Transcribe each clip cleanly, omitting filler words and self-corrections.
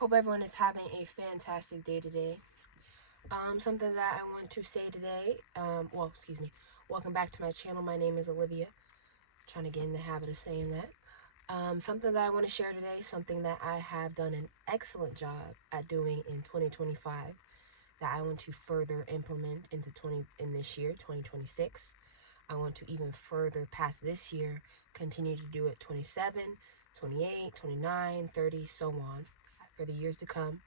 Hope everyone is having a fantastic day today. Something that I want to say today, welcome back to my channel. My name is Olivia. Trying to get in the habit of saying that. Something that I want to share today, something that I have done an excellent job at doing in 2025 that I want to further implement in this year, 2026. I want to even further past this year, continue to do it 27, 28, 29, 30, so on, for the years to come.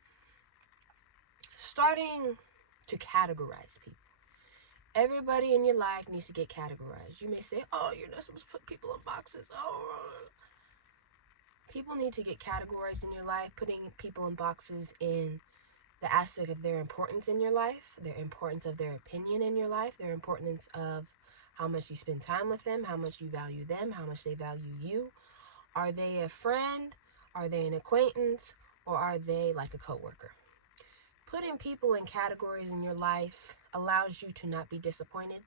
Starting to categorize people. Everybody in your life needs to get categorized. You may say, oh, you're not supposed to put people in boxes. Oh, people need to get categorized in your life, putting people in boxes in the aspect of their importance in your life, their importance of their opinion in your life, their importance of how much you spend time with them, how much you value them, how much they value you. Are they a friend? Are they an acquaintance? Or are they like a coworker? Putting people in categories in your life allows you to not be disappointed.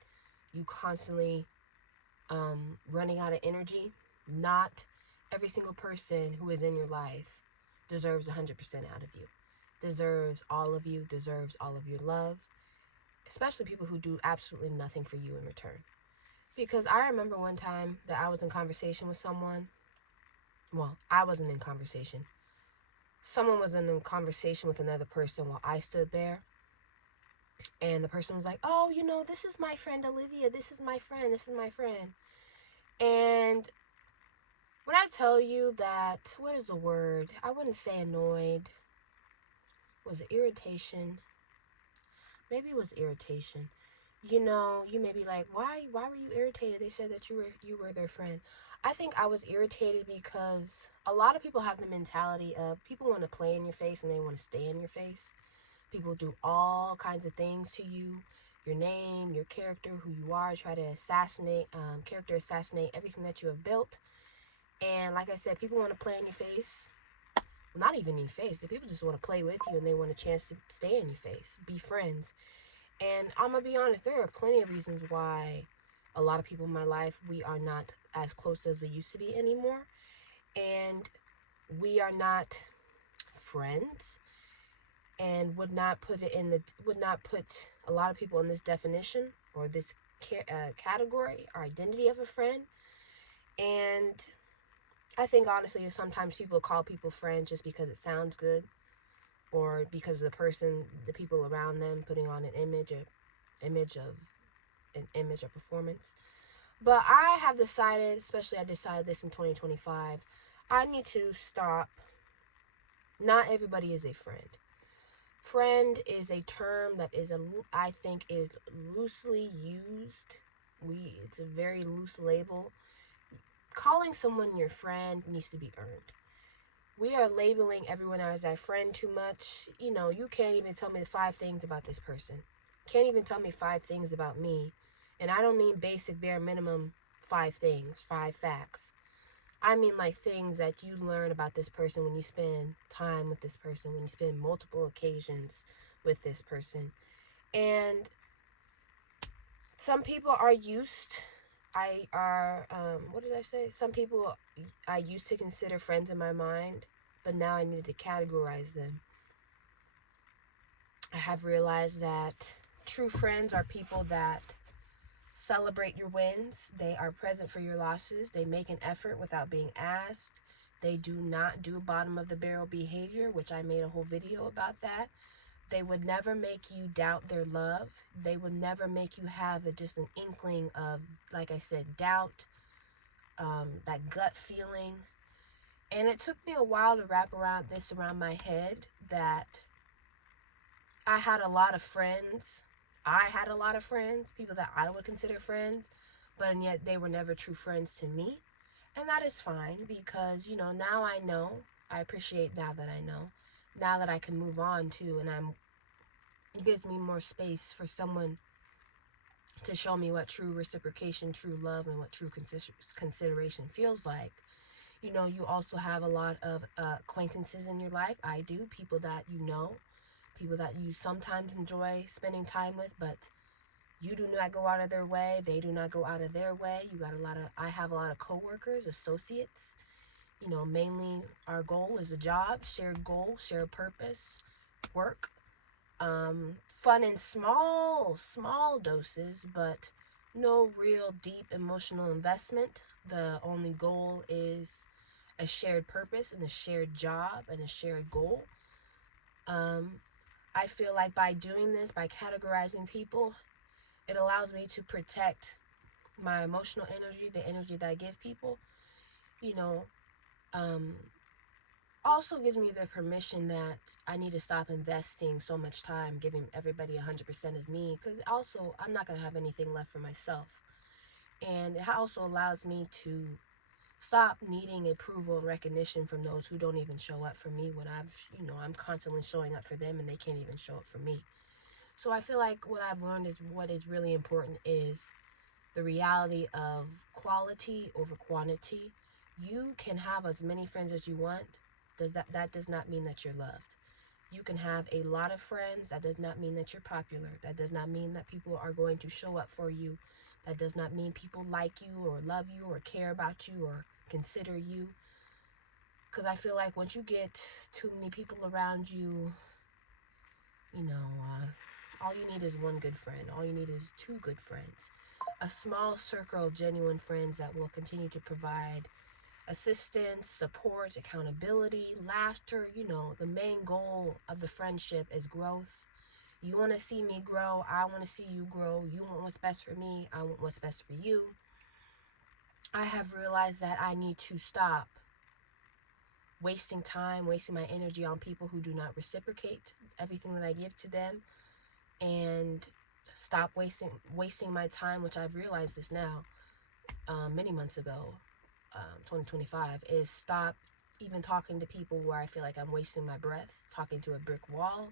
You constantly running out of energy. Not every single person who is in your life deserves 100% out of you. Deserves all of you, deserves all of your love. Especially people who do absolutely nothing for you in return. Because I remember one time that I was in conversation with someone. Well, I wasn't in conversation. Someone was in a conversation with another person while I stood there. And the person was like, oh, this is my friend Olivia. This is my friend. This is my friend. And when I tell you that, what is the word? I wouldn't say annoyed. Was it irritation? Maybe it was irritation. You may be like, why were you irritated? They said that you were their friend. I think I was irritated because a lot of people have the mentality of people want to play in your face and they want to stay in your face. People do all kinds of things to you, your name, your character, who you are, try to assassinate everything that you have built. And like I said, people want to play in your face. Well, not even in your face. The people just want to play with you and they want a chance to stay in your face, be friends. And I'm going to be honest, there are plenty of reasons why a lot of people in my life, we are not as close as we used to be anymore. And we are not friends, and would not put a lot of people in this definition or this category or identity of a friend. And I think honestly, sometimes people call people friends just because it sounds good, or because the people around them putting on an image or performance. But I have decided, I decided this in 2025, I need to stop. Not everybody is a friend. Friend is a term that I think is loosely used. It's a very loose label. Calling someone your friend needs to be earned. We are labeling everyone as our friend too much. You can't even tell me 5 things about this person. Can't even tell me 5 things about me. And I don't mean basic, bare minimum 5 things, 5 facts. I mean like things that you learn about this person when you spend time with this person, when you spend multiple occasions with this person. And some people are used. What did I say? Some people I used to consider friends in my mind, but now I need to categorize them. I have realized that true friends are people that celebrate your wins. They are present for your losses. They make an effort without being asked. They do not do bottom of the barrel behavior, which I made a whole video about that. They would never make you doubt their love. They would never make you have just an inkling of, like I said, doubt, that gut feeling. And it took me a while to wrap around my head, that I had a lot of friends. People that I would consider friends, but and yet they were never true friends to me. And that is fine, because, now I know. I appreciate now that I know. Now that I can move on to, and it gives me more space for someone to show me what true reciprocation, true love, and what true consideration feels like. You also have a lot of acquaintances in your life. I do. People that people that you sometimes enjoy spending time with, but you do not go out of their way. They do not go out of their way. I have a lot of coworkers, associates, Mainly our goal is a job, shared goal, shared purpose, work. Fun in small doses, but no real deep emotional investment. The only goal is a shared purpose and a shared job and a shared goal. Um, I feel like by doing this, by categorizing people, it allows me to protect my emotional energy, the energy that I give people. You know, um, also gives me the permission that I need to stop investing so much time giving everybody 100% of me, because also I'm not going to have anything left for myself. And it also allows me to stop needing approval and recognition from those who don't even show up for me when I'm constantly showing up for them and they can't even show up for me. So I feel like what I've learned is what is really important is the reality of quality over quantity. You can have as many friends as you want. That does not mean that you're loved. You can have a lot of friends. That does not mean that you're popular. That does not mean that people are going to show up for you. That does not mean people like you or love you or care about you or consider you. Because I feel like once you get too many people around you, all you need is one good friend. All you need is two good friends. A small circle of genuine friends that will continue to provide assistance, support, accountability, laughter. The main goal of the friendship is growth. You want to see me grow. I want to see you grow. You want what's best for me. I want what's best for you. I have realized that I need to stop wasting time, wasting my energy on people who do not reciprocate everything that I give to them, and stop wasting my time, which I've realized this now, many months ago, 2025, is stop even talking to people where I feel like I'm wasting my breath, talking to a brick wall,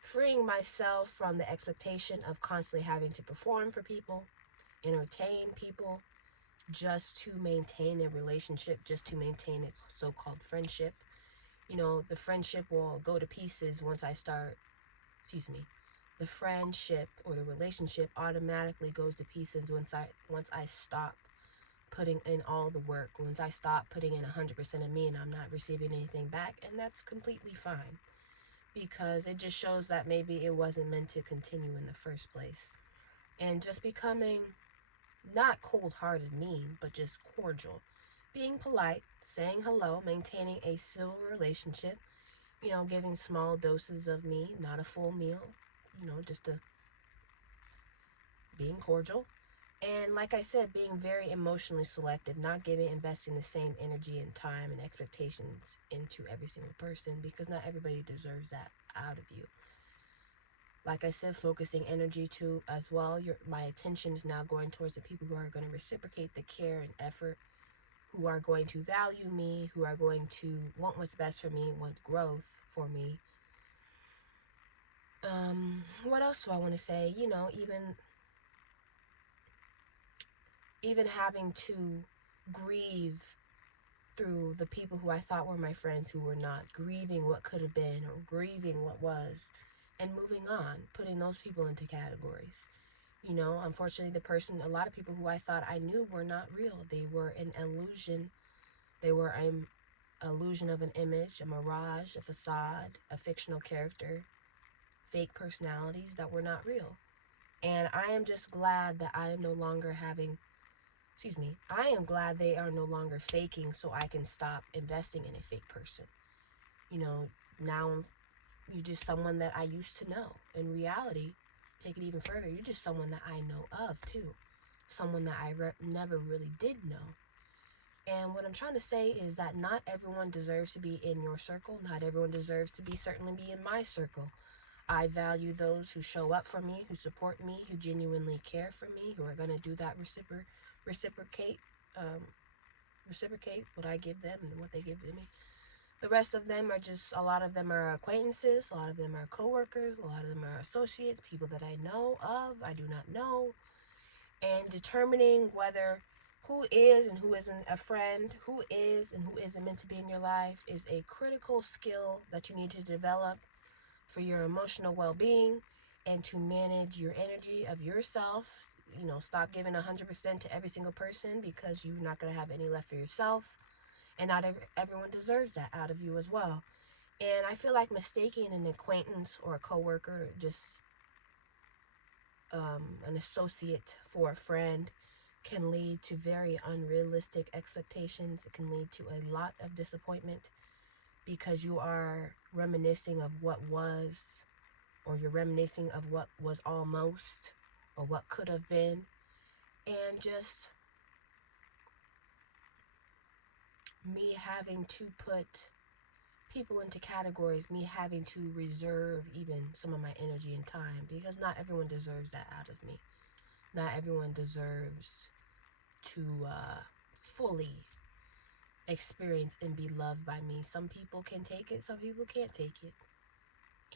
freeing myself from the expectation of constantly having to perform for people, entertain people, just to maintain a relationship, just to maintain a so-called friendship. The friendship will go to pieces once I start, the friendship or the relationship automatically goes to pieces once I stop putting in all the work, once I stop putting in 100% of me and I'm not receiving anything back, and that's completely fine, because it just shows that maybe it wasn't meant to continue in the first place. And just becoming not cold-hearted, mean, but just cordial, being polite, saying hello, maintaining a civil relationship, giving small doses of me, not a full meal, just being cordial. And like I said, being very emotionally selective, not investing the same energy and time and expectations into every single person, because not everybody deserves that out of you. Like I said, focusing energy to as well. My attention is now going towards the people who are going to reciprocate the care and effort, who are going to value me, who are going to want what's best for me, want growth for me. What else do I want to say? Even having to grieve through the people who I thought were my friends who were not, grieving what could have been or grieving what was, and moving on, putting those people into categories. Unfortunately, a lot of people who I thought I knew were not real. They were an illusion. They were an illusion of an image, a mirage, a facade, a fictional character, fake personalities that were not real. And I am just glad that I am no longer I am glad they are no longer faking, so I can stop investing in a fake person. Now you're just someone that I used to know. In reality, take it even further, you're just someone that I know of too. Someone that I never really did know. And what I'm trying to say is that not everyone deserves to be in your circle. Not everyone deserves to certainly be in my circle. I value those who show up for me, who support me, who genuinely care for me, who are going to do that reciprocate what I give them and what they give to me. The rest of them a lot of them are acquaintances, a lot of them are coworkers, a lot of them are associates, people that I know of, I do not know. And determining who is and who isn't a friend, who is and who isn't meant to be in your life, is a critical skill that you need to develop for your emotional well-being and to manage your energy of yourself. Stop giving 100% to every single person, because you're not going to have any left for yourself. And not everyone deserves that out of you as well. And I feel like mistaking an acquaintance or a coworker, or just an associate for a friend, can lead to very unrealistic expectations. It can lead to a lot of disappointment because you are reminiscing of what was, or you're reminiscing of what was almost, or what could have been. And just me having to put people into categories, me having to reserve even some of my energy and time, because not everyone deserves that out of me. Not everyone deserves to fully experience and be loved by me. Some people can take it, some people can't take it.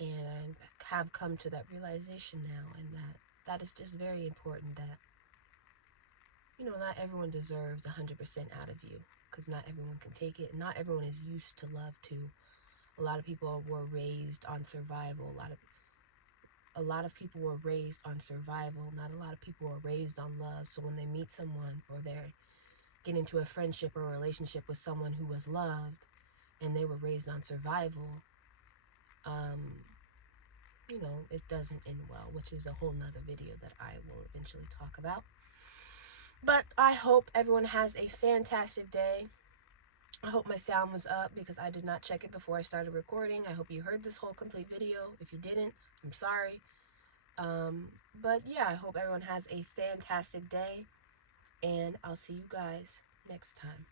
And I have come to that realization now, and that is just very important, that, you know, not everyone deserves 100% out of you, because not everyone can take it. Not everyone is used to love too. A lot of people were raised on survival. A lot of people were raised on survival. Not a lot of people were raised on love. So when they meet someone, or they're get into a friendship or a relationship with someone who was loved and they were raised on survival, you know, it doesn't end well, which is a whole nother video that I will eventually talk about. But I hope everyone has a fantastic day. I hope my sound was up, because I did not check it before I started recording. I hope you heard this whole complete video. If you didn't, I'm sorry. But yeah, I hope everyone has a fantastic day, and I'll see you guys next time.